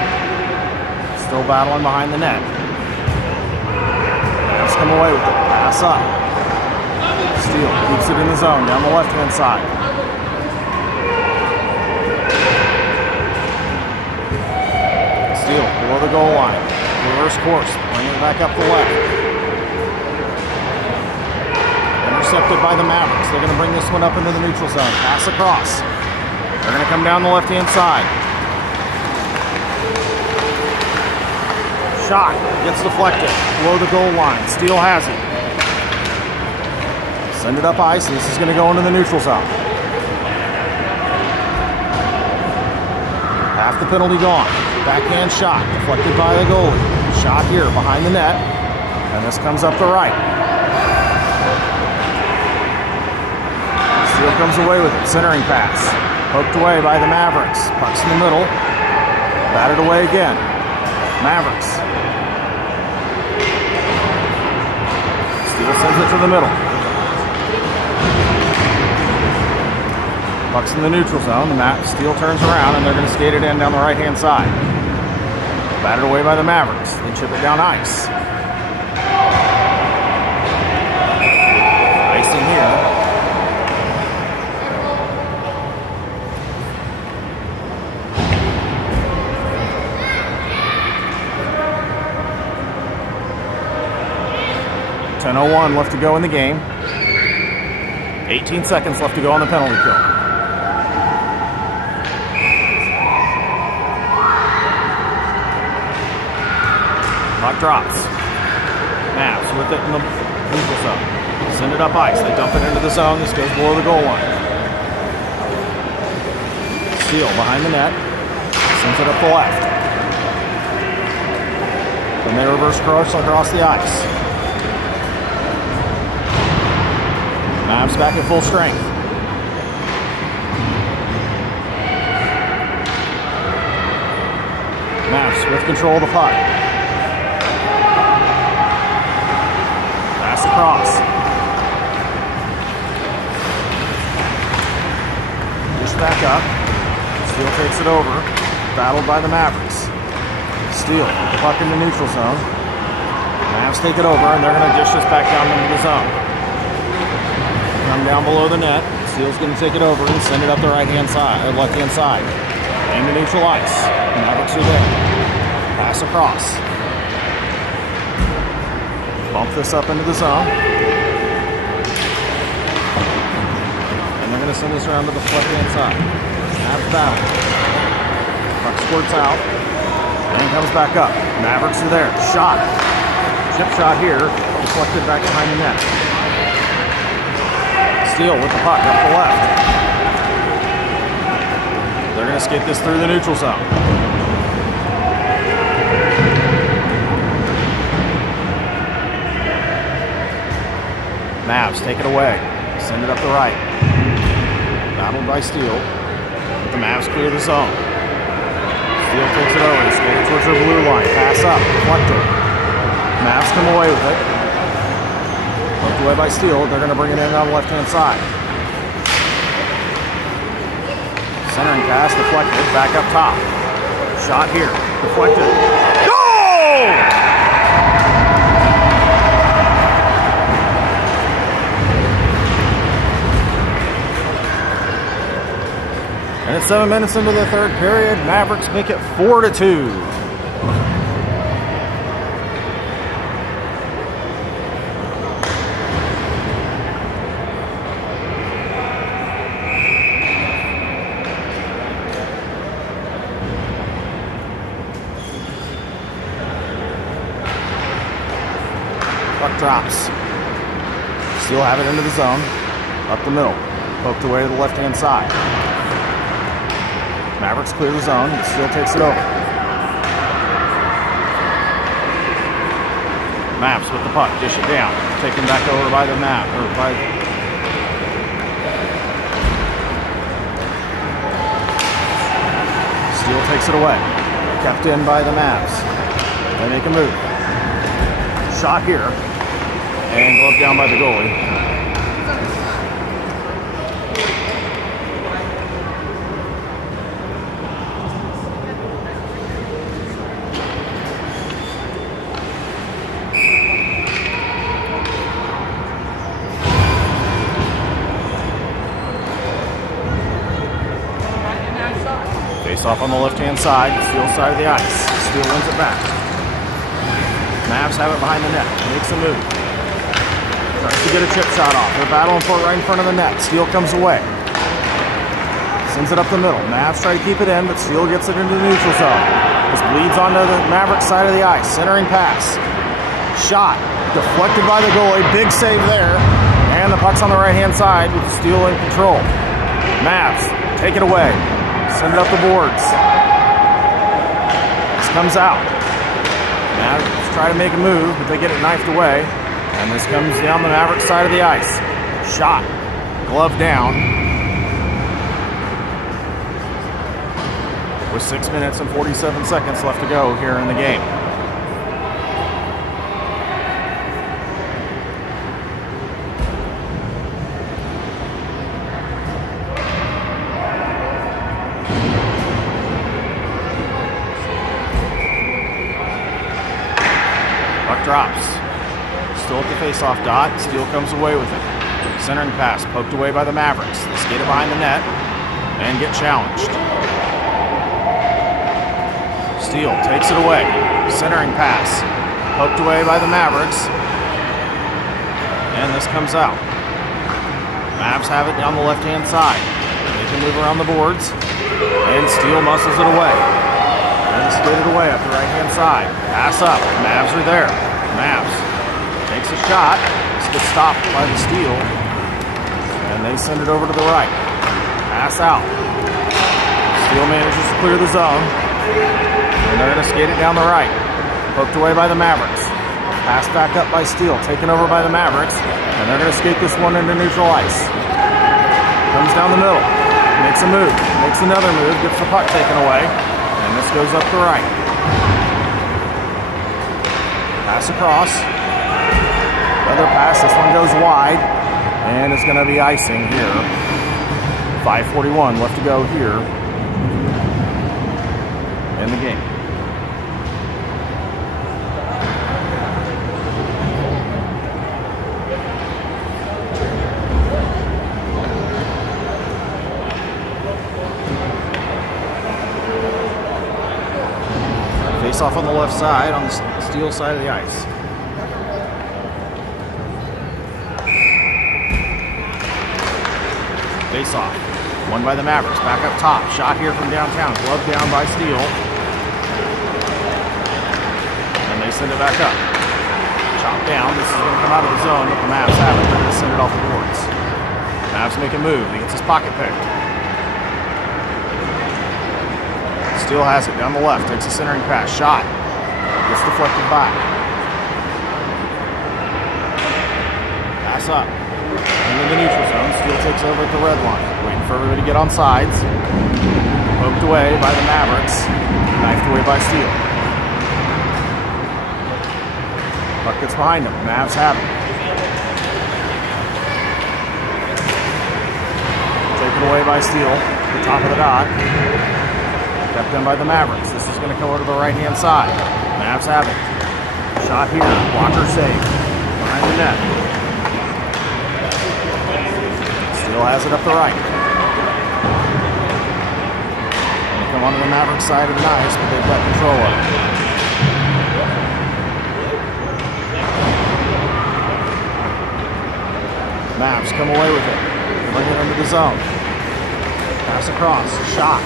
Still battling behind the net. Mavs come away with it. Pass up. Steele keeps it in the zone down the left-hand side. Steele below the goal line. Reverse course. Bring it back up the left. Intercepted by the Mavericks. They're going to bring this one up into the neutral zone. Pass across. They're going to come down the left-hand side. Shot gets deflected below the goal line. Steele has it. Send it up ice, and this is going to go into the neutral zone. Half the penalty gone. Backhand shot deflected by the goalie. Shot here behind the net, and this comes up the right. Steele comes away with it. Centering pass. Poked away by the Mavericks. Puck's in the middle. Batted away again. Mavericks. Steele sends it to the middle. Puck's in the neutral zone. Steele turns around, and they're going to skate it in down the right-hand side. Batted away by the Mavericks. They chip it down ice. Icing here. .01 left to go in the game. 18 seconds left to go on the penalty kill. Puck drops. Mavs with it in the neutral zone. Send it up ice. They dump it into the zone. This goes below the goal line. Steele behind the net. Sends it up the left. Then they reverse cross across the ice. Mavs back at full strength. Mavs with control of the puck. Pass across. Dish back up. Steele takes it over. Battled by the Mavericks. Steele with the puck in the neutral zone. Mavs take it over, and they're going to dish this back down into the zone. Come down below the net. Steele's going to take it over and send it up the right-hand side, or left-hand side. Aim to neutral ice. Mavericks are there. Pass across. Bump this up into the zone. And they're going to send this around to the left-hand side. Mavs battle. Puck squirts out. And comes back up. Mavericks are there. Shot. Chip shot here. Deflected back behind the net. Steele with the puck up the left. They're going to skate this through the neutral zone. Mavs take it away. Send it up the right. Battled by Steele. But the Mavs clear the zone. Steele takes it over. Skate it towards their blue line. Pass up. Deflected. Mavs come away with it. Poked away by Steele. They're going to bring it in on the left-hand side. Centering pass, deflected. Back up top. Shot here. Deflected. Goal! And it's 7 minutes into the third period. Mavericks make it 4-2. Puck drops. Steele have it into the zone. Up the middle. Poked away to the left-hand side. Mavericks clear the zone. Steele takes it over. Mavs with the puck. Dish it down. Taken back over by the Steele takes it away. Kept in by the Mavs. They make a move. Shot here. And gloved down by the goalie. Face off on the left-hand side, Steel side of the ice. Steel wins it back. Mavs have it behind the net, makes a move. Tries to get a chip shot off. They're battling for it right in front of the net. Steel comes away. Sends it up the middle. Mavs try to keep it in, but Steel gets it into the neutral zone. This bleeds onto the Mavericks side of the ice. Centering pass. Shot. Deflected by the goalie. Big save there. And the puck's on the right-hand side with Steel in control. Mavs take it away. Send it up the boards. This comes out. Mavs try to make a move, but they get it knifed away. And this comes down the Mavericks side of the ice. Shot. Glove down. With 6 minutes and 47 seconds left to go here in the game. Puck drops. Still at the face-off dot. Steel comes away with it. Centering pass poked away by the Mavericks. They skate it behind the net and get challenged. Steel takes it away. Centering pass. Poked away by the Mavericks. And this comes out. Mavs have it down the left-hand side. They can move around the boards. And Steel muscles it away. And skated away up the right-hand side. Pass up. Mavs are there. Mavs takes a shot. This gets stopped by the Steel. And they send it over to the right. Pass out. Steel manages to clear the zone. And they're going to skate it down the right. Poked away by the Mavericks. Pass back up by Steel. Taken over by the Mavericks. And they're going to skate this one into neutral ice. Comes down the middle. Makes a move. Makes another move. Gets the puck taken away. And this goes up the right. Pass across. Another pass. This one goes wide. And it's going to be icing here. 5:41 left to go here in the game. Face off on the left side, on the Steel side of the ice. Face off. Won by the Mavericks. Back up top. Shot here from downtown. Glove down by Steel. And they send it back up. Chop down. This is going to come out of the zone, but the Mavs have it. They're going to send it off the boards. Mavs make a move. He gets his pocket picked. Steel has it down the left. Takes a centering pass. Shot. Gets deflected back. Pass up. Into the neutral zone. Steel takes over at the red line. Waiting for everybody to get on sides. Poked away by the Mavericks. Knifed away by Steel. Puck gets behind them. Mavs have it. Taken away by Steel. The top of the dot. Kept in by the Mavericks. This is going to come over to the right-hand side. Mavs have it. Shot here. Blocker save. Behind the net. Steel has it up the right. They come onto the Mavericks side of the ice, but they've got control of it. Mavs come away with it. Bring it into the zone. Pass across. Shot.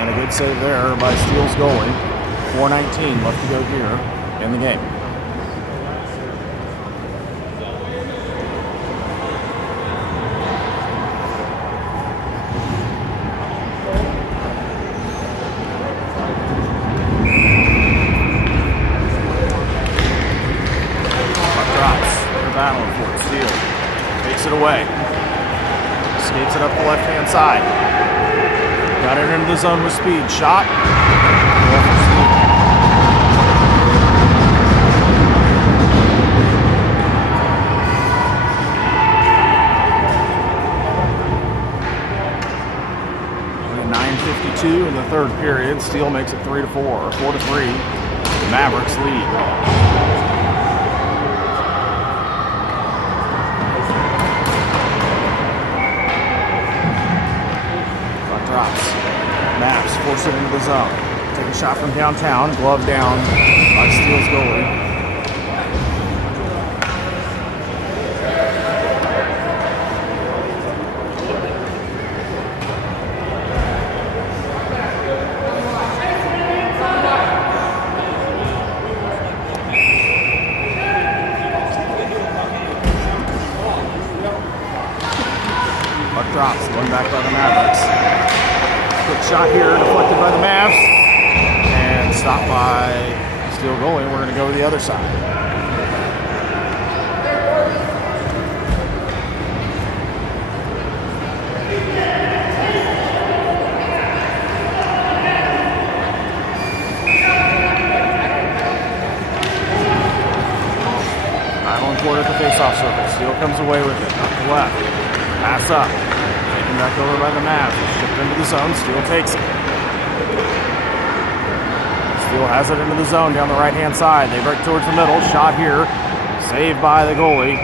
And a good save there by Steel's goalie. 4:19 left to go here in the game. Battling for it. Steel takes it away. Skates it up the left-hand side. Got it into the zone with speed. Shot. .9:52 in the third period. Steel makes it 3-4 or 4-3. The Mavericks lead. force it into the zone. Take a shot from downtown, glove down by Steele's goalie. Puck drops, going back by the Mavericks. Quick shot here, deflected by the Mavs. And stopped by Steele goalie. We're going to go to the other side. Island court at the faceoff circle. Steele comes away with it. Up the left. Pass up. Taken back over by the Mavs. Shipped into the zone. Steele takes it. Steele has it into the zone down the right-hand side. They break towards the middle. Shot here. Saved by the goalie.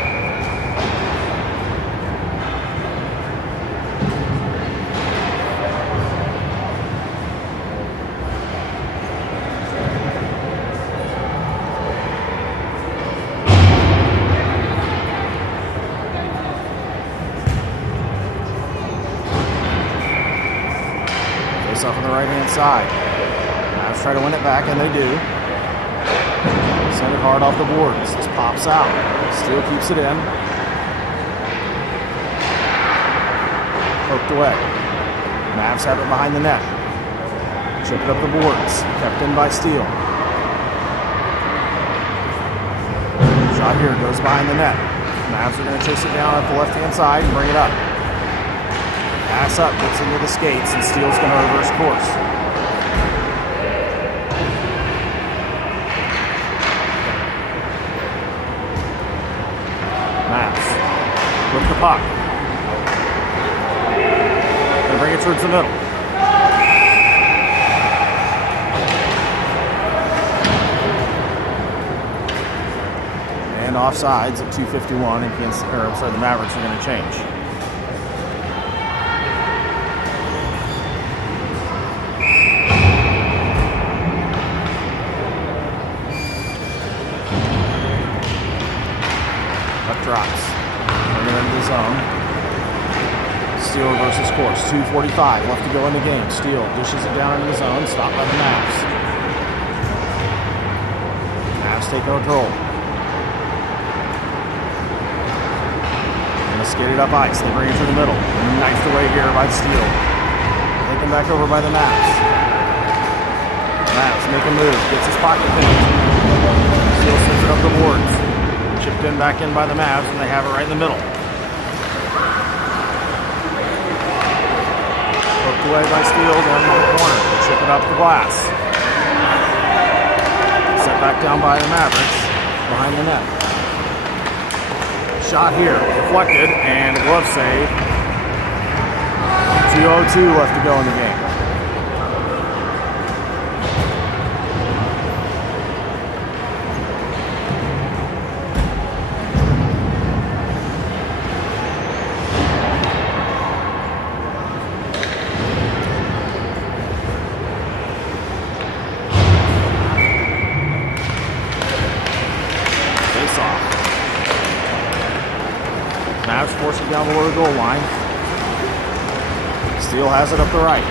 Face off on the right-hand side. Mavs try to win it back, and they do. Send it hard off the boards. This pops out. Steele keeps it in. Poked away. Mavs have it behind the net. Chip it up the boards. Kept in by Steele. Shot here goes behind the net. Mavs are going to chase it down at the left-hand side and bring it up. Pass up, gets into the skates, and Steele's going to reverse course. Mavs with the puck. Going to bring it towards the middle. And offsides at 2:51, and the Mavericks are going to change. Drops. Bring it into the zone. Steele reverses course. 2:45 left to go in the game. Steele dishes it down into the zone. Stopped by the Mavs. Mavs take control. Going to skate it up ice. They bring it to the middle. Knifed away here by Steele. Taken back over by the Mavs. Mavs make a move. Gets his pocket pinned. Steele sends it up the boards. Chipped in back in by the Mavs, and they have it right in the middle. Hooked away by Steele down in the corner. They chip it up the glass. Set back down by the Mavericks behind the net. Shot here, deflected, and a glove save. 2:02 left to go in the game. Mavs force it down below the goal line. Steele has it up the right.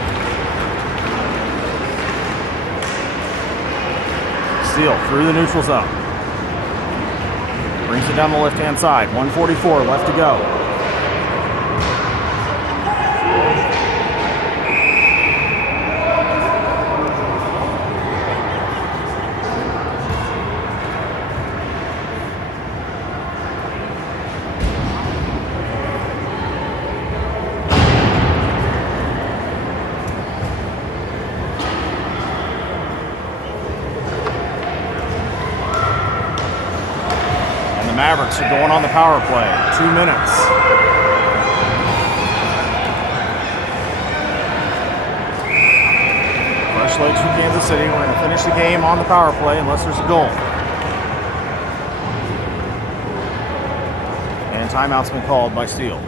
Steele through the neutral zone. Brings it down the left-hand side. 1:44 left to go. Mavericks are going on the power play. 2 minutes. Fresh legs from Kansas City. We're going to finish the game on the power play unless there's a goal. And timeout's been called by Steele.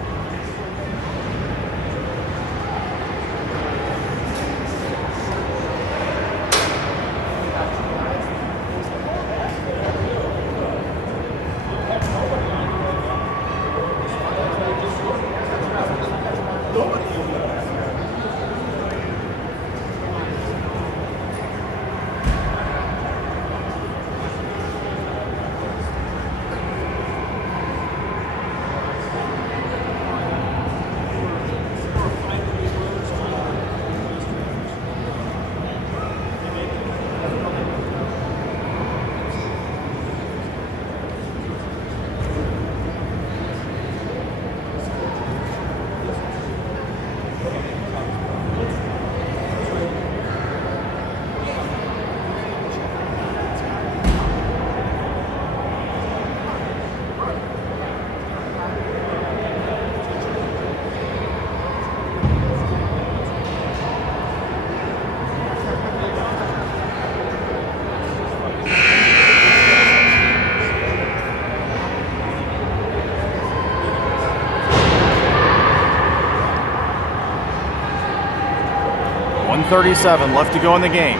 1:37 left to go in the game.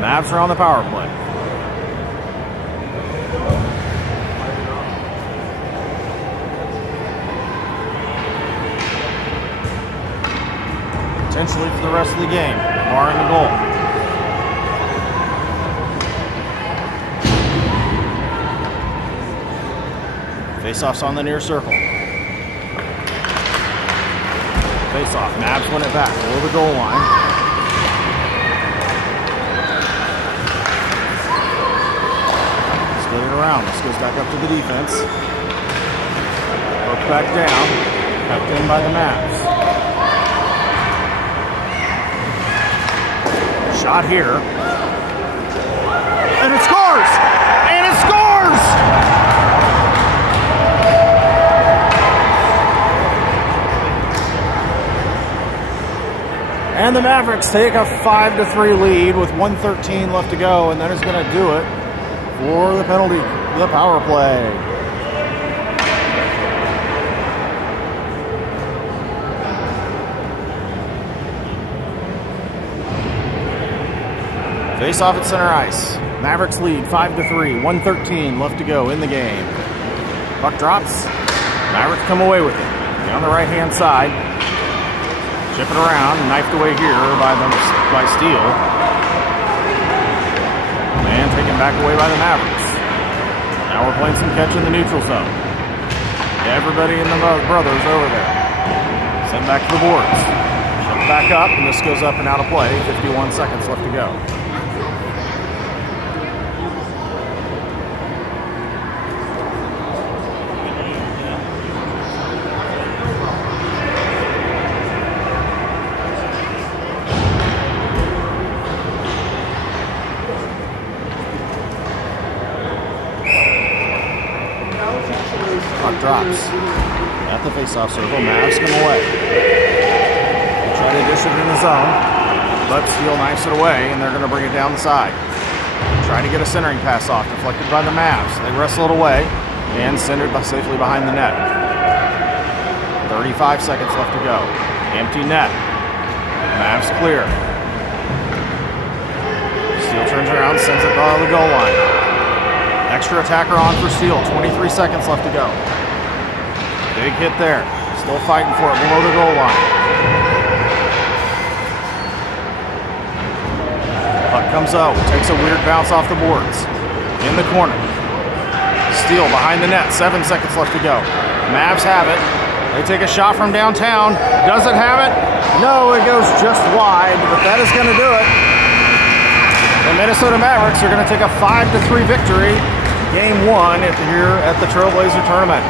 Mavs are on the power play. Potentially for the rest of the game, barring the goal. Face-off's on the near circle. Face-off. Mavs win it back below the goal line. Split it around. This goes back up to the defense. Work back down. Kept in by the Mavs. Shot here. And it scores! And it scores! And the Mavericks take a 5-3 lead with 1:13 left to go, and that is going to do it for the penalty, the power play. Face off at center ice. Mavericks lead 5-3, 1:13 left to go in the game. Puck drops. Mavericks come away with it. On the right-hand side. Chip it around, knifed away here by Steele. And taken back away by the Mavericks. Now we're playing some catch in the neutral zone. Everybody in the brothers over there. Sent back to the boards. Shut back up, and this goes up and out of play. 51 seconds left to go. Puck drops at the face-off circle. Mavs come away. Try to dish it in the zone, but Steele knifes it away, and they're going to bring it down the side. Try to get a centering pass off, deflected by the Mavs. They wrestle it away and send it safely behind the net. 35 seconds left to go. Empty net. Mavs clear. Steele turns around, sends it below the goal line. Extra attacker on for Steele. 23 seconds left to go. Big hit there. Still fighting for it below the goal line. Puck comes out. Takes a weird bounce off the boards. In the corner. Steele behind the net. 7 seconds left to go. Mavs have it. They take a shot from downtown. Does it have it? No, it goes just wide, but that is going to do it. The Minnesota Mavericks are going to take a 5-3 victory. Game 1 here at the Trailblazer Tournament.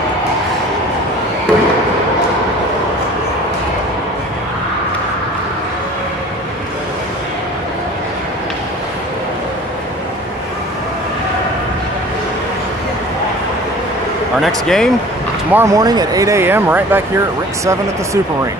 Our next game tomorrow morning at 8 a.m. right back here at Rink 7 at the Super Rink.